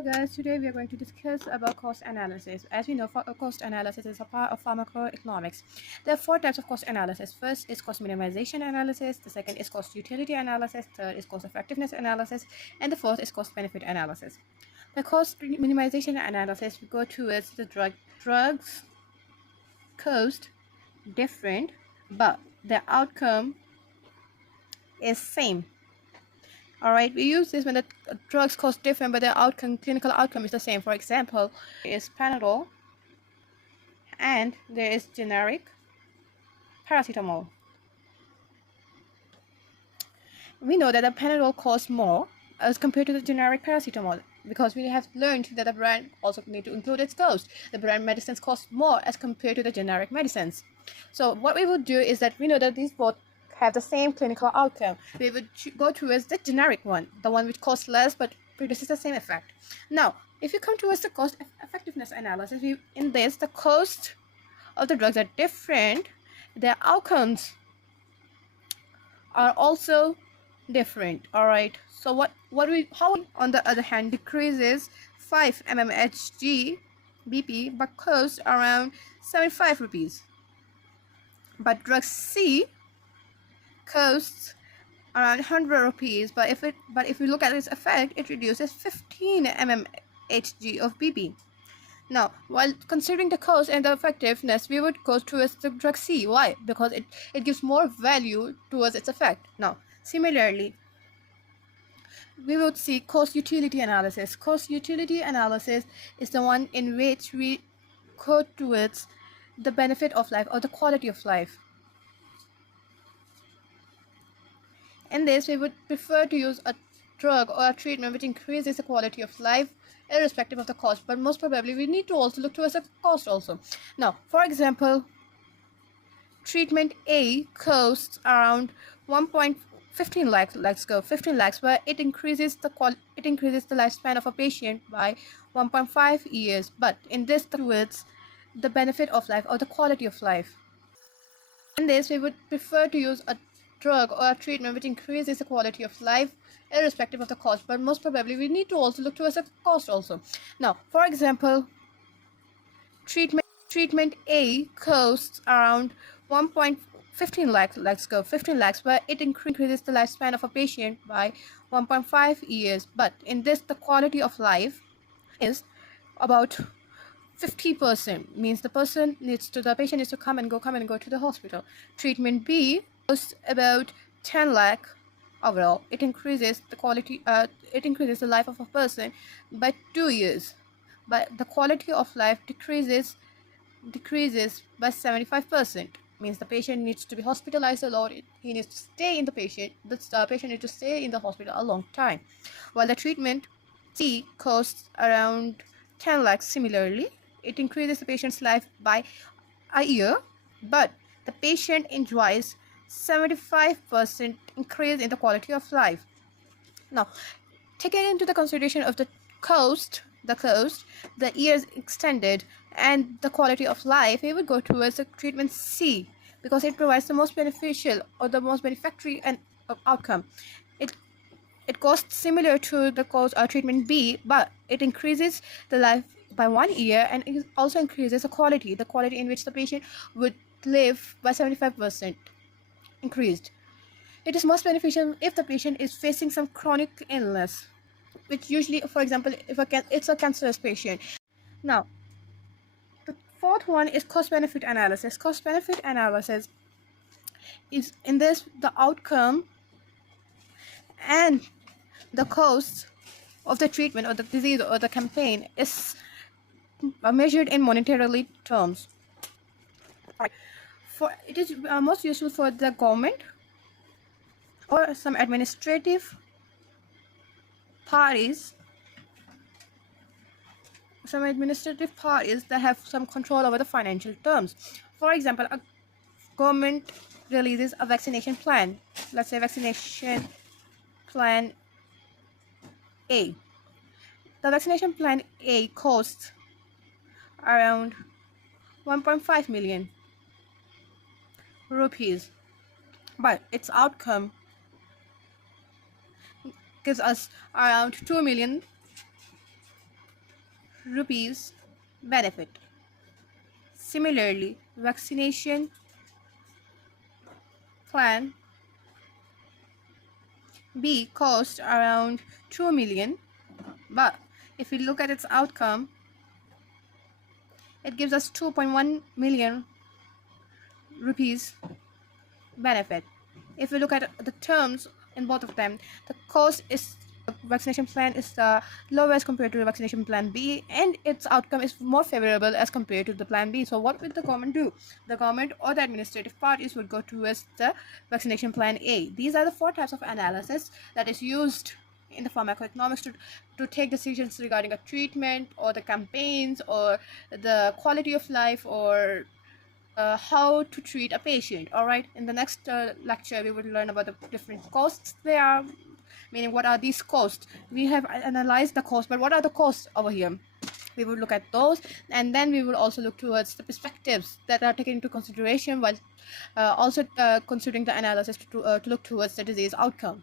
Hello guys, today we are going to discuss about cost analysis. As we know, cost analysis is a part of pharmacoeconomics. There are four types of cost analysis. First is cost minimization analysis, the second is cost utility analysis, third is cost effectiveness analysis, and the fourth is cost benefit analysis. The cost minimization analysis we go towards the drugs cost different, but the outcome is same. All right, we use this when the drugs cost different, but the clinical outcome is the same. For example, there is Panadol and there is generic paracetamol. We know that the Panadol costs more as compared to the generic paracetamol because we have learned that the brand also need to include its cost. The brand medicines cost more as compared to the generic medicines. So what we would do is that we know that these both have the same clinical outcome. We would go towards the generic one, the one which costs less but produces the same effect. Now, if you come towards the cost effectiveness analysis, in this the cost of the drugs are different, their outcomes are also different. All right. So how on the other hand decreases 5 mmHg BP but costs around 75 rupees. But drug C costs around 100 rupees, but if we look at its effect, it reduces 15 mmHg of BP. Now, while considering the cost and the effectiveness, we would go towards the drug C. Why? Because it gives more value towards its effect. Now, similarly, we would see cost utility analysis. Cost utility analysis is the one in which we go towards the benefit of life or the quality of life. In this, we would prefer to use a drug or a treatment which increases the quality of life irrespective of the cost, but most probably we need to also look towards the cost also. Now, for example, treatment A costs around 1.15 lakhs, where it increases the lifespan of a patient by 1.5 years, but in this towards the benefit of life or the quality of life. In this, we would prefer to use a drug or a treatment which increases the quality of life irrespective of the cost, but most probably we need to also look towards the cost also. Now, for example, treatment A costs around 1.15 lakhs, where it increases the lifespan of a patient by 1.5 years, but in this the quality of life is about 50%, means the patient needs to come and go to the hospital. Treatment B costs about 10 lakh overall. It increases the life of a person by 2 years, but the quality of life decreases by 75%, means the patient needs to be hospitalized a lot. He needs to stay in the patient needs to stay in the hospital a long time, while the treatment C costs around 10 lakhs. Similarly, it increases the patient's life by a year, but the patient enjoys 75% increase in the quality of life. Now, taking into the consideration of the years extended and the quality of life, we would go towards the treatment C because it provides the most beneficial or the most benefactory outcome. It costs similar to the cost of treatment B, but it increases the life by 1 year, and it also increases the quality in which the patient would live by 75% increased. It is most beneficial if the patient is facing some chronic illness, which usually, for example, it's a cancerous patient. Now, the fourth one is cost-benefit analysis. Cost-benefit analysis is in this the outcome and the cost of the treatment or the disease or the campaign is measured in monetarily terms. It is most useful for the government or some administrative parties that have some control over the financial terms. For example, a government releases a vaccination plan. Let's say vaccination plan A. The vaccination plan A costs around 1.5 million rupees, but its outcome gives us around 2 million rupees benefit. Similarly, vaccination plan B cost around 2 million, but if we look at its outcome, it gives us 2.1 million rupees benefit. If we look at the terms in both of them, the cost is vaccination plan is the lowest compared to the vaccination plan B, and its outcome is more favorable as compared to the plan B. So what will the government do? The government or the administrative parties would go towards the vaccination plan A. These are the four types of analysis that is used in the pharmacoeconomics to take decisions regarding a treatment or the campaigns or the quality of life or how to treat a patient. All right, in the next lecture we will learn about the different costs they are, meaning what are these costs. We have analyzed the cost, but what are the costs over here? We will look at those, and then we will also look towards the perspectives that are taken into consideration while also considering the analysis to look towards the disease outcome.